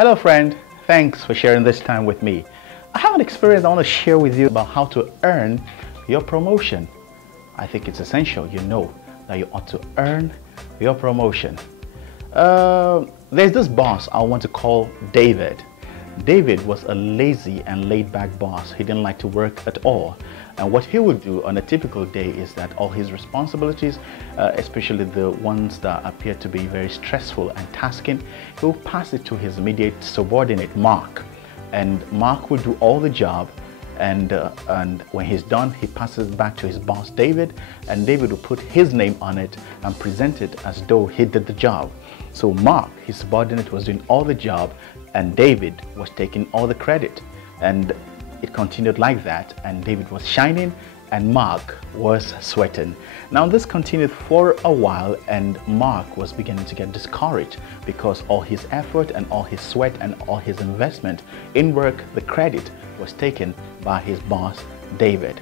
Hello friend, thanks for sharing this time with me. I have an experience I want to share with you about how to earn your promotion. I think it's essential you know that you ought to earn your promotion. There's this boss I want to call David. David was a lazy and laid-back boss. He didn't like to work at all. And what he would do on a typical day is that all his responsibilities, especially the ones that appear to be very stressful and tasking, he will pass it to his immediate subordinate, Mark. And Mark will do all the job. And when he's done, he passes it back to his boss, David. And David will put his name on it and present it as though he did the job. So Mark, his subordinate, was doing all the job, and David was taking all the credit. And it continued like that, and David was shining and Mark was sweating. Now this continued for a while, and Mark was beginning to get discouraged because all his effort and all his sweat and all his investment in work, the credit was taken by his boss, David.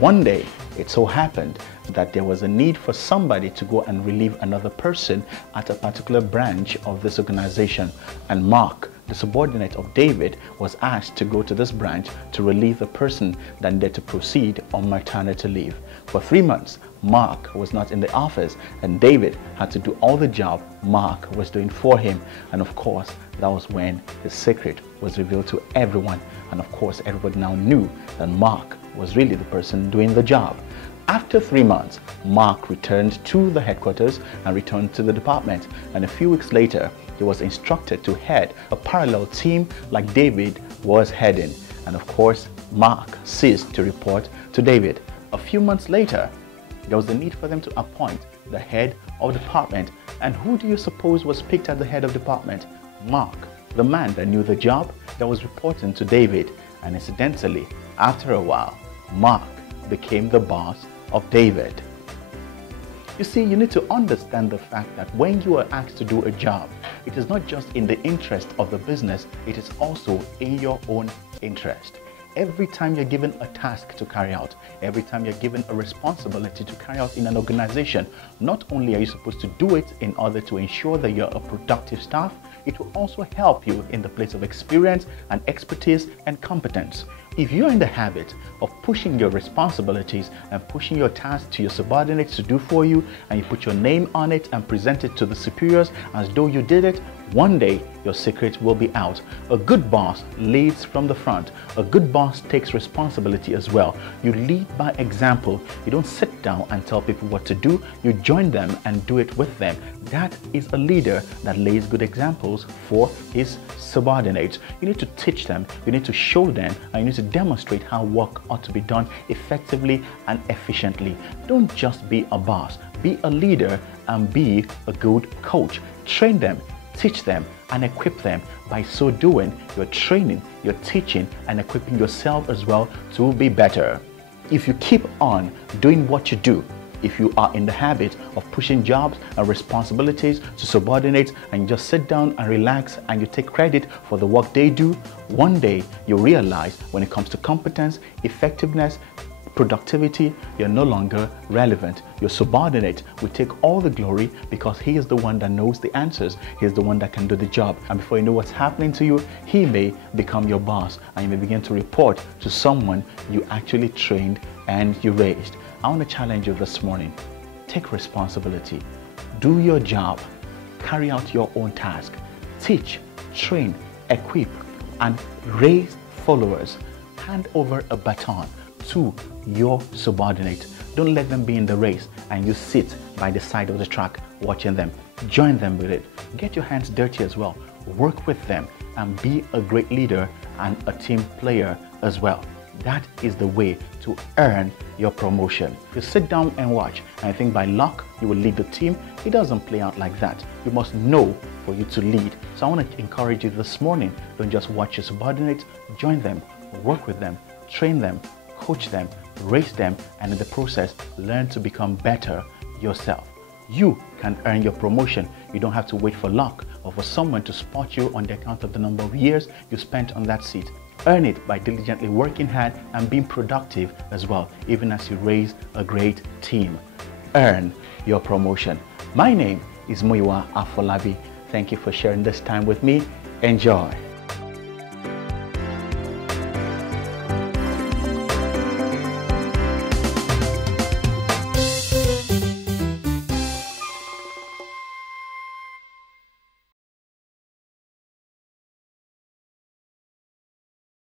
One day, it so happened that there was a need for somebody to go and relieve another person at a particular branch of this organization, and Mark, the subordinate of David, was asked to go to this branch to relieve the person that needed to proceed on maternity leave. For 3 months, Mark was not in the office, and David had to do all the job Mark was doing for him. And of course, that was when the secret was revealed to everyone. And of course, everybody now knew that Mark was really the person doing the job. After 3 months, Mark returned to the headquarters and returned to the department. And a few weeks later, he was instructed to head a parallel team like David was heading. And of course, Mark ceased to report to David. A few months later, there was the need for them to appoint the head of department. And who do you suppose was picked as the head of department? Mark, the man that knew the job, that was reporting to David. And incidentally, after a while, Mark became the boss of David. You see, you need to understand the fact that when you are asked to do a job, it is not just in the interest of the business, it is also in your own interest. Every time you're given a task to carry out, every time you're given a responsibility to carry out in an organization, not only are you supposed to do it in order to ensure that you're a productive staff, it will also help you in the place of experience and expertise and competence. If you're in the habit of pushing your responsibilities and pushing your tasks to your subordinates to do for you, and you put your name on it and present it to the superiors as though you did it, one day your secret will be out. A good boss leads from the front. A good boss takes responsibility as well. You lead by example. You don't sit down and tell people what to do. You join them and do it with them. That is a leader that lays good examples for his subordinates. You need to teach them, you need to show them, and you need to demonstrate how work ought to be done effectively and efficiently. Don't just be a boss. Be a leader and be a good coach. Train them, teach them, and equip them. By so doing, you're training, you're teaching, and equipping yourself as well to be better. If you keep on doing what you do, if you are in the habit of pushing jobs and responsibilities to subordinates, and you just sit down and relax and you take credit for the work they do, one day you realize when it comes to competence, effectiveness, productivity, you're no longer relevant. Your subordinate will take all the glory because he is the one that knows the answers. He is the one that can do the job. And before you know what's happening to you, he may become your boss, and you may begin to report to someone you actually trained and you raised. I want to challenge you this morning. Take responsibility. Do your job. Carry out your own task. Teach, train, equip, and raise followers. Hand over a baton to your subordinate. Don't let them be in the race and you sit by the side of the track watching them. Join them with it. Get your hands dirty as well. Work with them and be a great leader and a team player as well. That is the way to earn your promotion. You sit down and watch and think by luck you will lead the team. It doesn't play out like that. You must know for you to lead. So I want to encourage you this morning. Don't just watch your subordinates. Join them, work with them, train them, coach them, raise them, and in the process, learn to become better yourself. You can earn your promotion. You don't have to wait for luck or for someone to spot you on the account of the number of years you spent on that seat. Earn it by diligently working hard and being productive as well, even as you raise a great team. Earn your promotion. My name is Muyiwa Afolabi. Thank you for sharing this time with me. Enjoy.